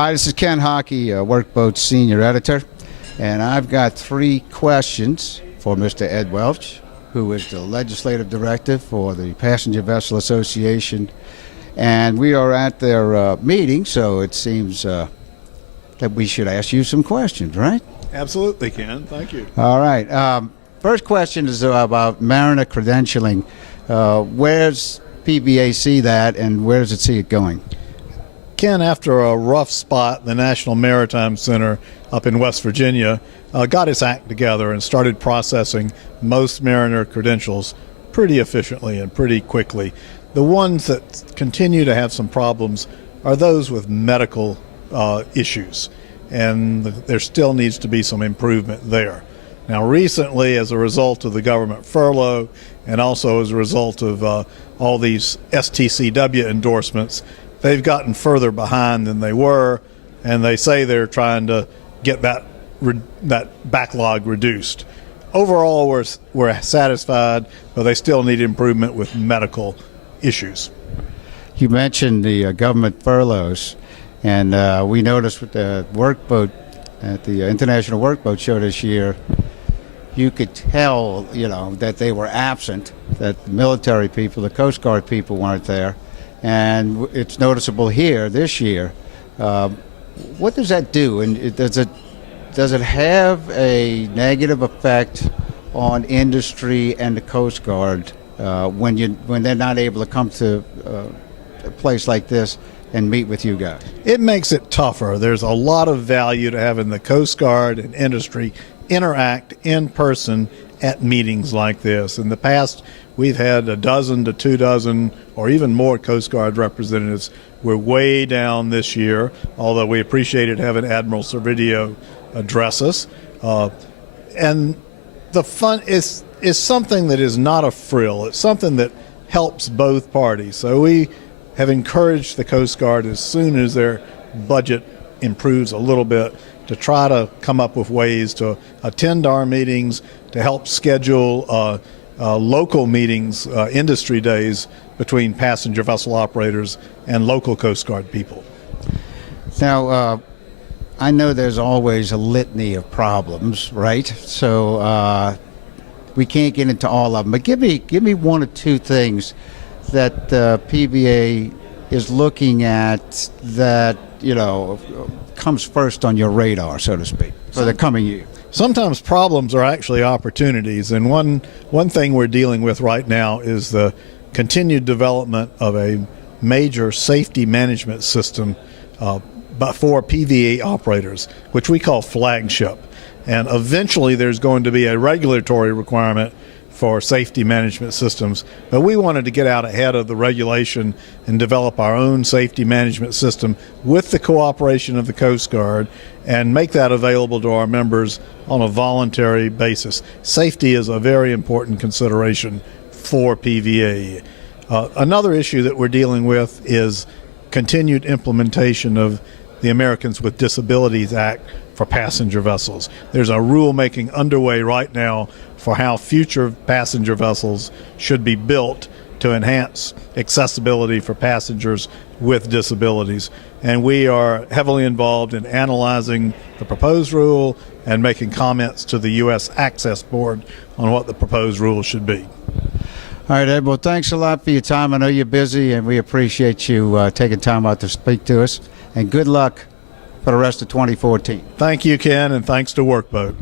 Hi, this is Ken Hockey, WorkBoat Senior Editor, and I've got 3 questions for Mr. Ed Welch, who is the Legislative Director for the Passenger Vessel Association. And we are at their meeting, so it seems that we should ask you some questions, right? Absolutely, Ken. Thank you. All right. First question is about mariner credentialing. Where's PVA see that, and where does it see it going? Ken, after a rough spot, the National Maritime Center up in West Virginia got its act together and started processing most mariner credentials pretty efficiently and pretty quickly. The ones that continue to have some problems are those with medical issues, and there still needs to be some improvement there. Now, recently, as a result of the government furlough and also as a result of all these STCW endorsements, they've gotten further behind than they were, and they say they're trying to get that backlog reduced. Overall, we're satisfied, but they still need improvement with medical issues. You mentioned the government furloughs, and we noticed with the workboat at the International Workboat Show this year, you could tell, that they were absent, that the military people, the Coast Guard people weren't there, and it's noticeable here this year. What does that do, and does it have a negative effect on industry and the Coast Guard when they're not able to come to a place like this and meet with you guys? It makes it tougher. There's a lot of value to having the Coast Guard and industry interact in person at meetings like this. In the past, we've had a dozen to 2 dozen or even more Coast Guard representatives. We're way down this year, although we appreciated having Admiral Servideo address us. And the fun is something that is not a frill. It's something that helps both parties. So we have encouraged the Coast Guard, as soon as their budget improves a little bit, to try to come up with ways to attend our meetings, to help schedule local meetings, industry days between passenger vessel operators and local Coast Guard people. Now, I know there's always a litany of problems, right? So we can't get into all of them, but give me 1 or 2 things that PVA is looking at that, comes first on your radar, so to speak, for the coming year. Sometimes problems are actually opportunities, and one thing we're dealing with right now is the continued development of a major safety management system but for PVA operators, which we call flagship. And eventually there's going to be a regulatory requirement for safety management systems, but we wanted to get out ahead of the regulation and develop our own safety management system with the cooperation of the Coast Guard and make that available to our members on a voluntary basis. Safety is a very important consideration for PVA. Another issue that we're dealing with is continued implementation of the Americans with Disabilities Act for passenger vessels. There's a rulemaking underway right now for how future passenger vessels should be built to enhance accessibility for passengers with disabilities. And we are heavily involved in analyzing the proposed rule and making comments to the U.S. Access Board on what the proposed rule should be. All right, Ed, well, thanks a lot for your time. I know you're busy, and we appreciate you taking time out to speak to us. And good luck for the rest of 2014. Thank you, Ken, and thanks to WorkBoat.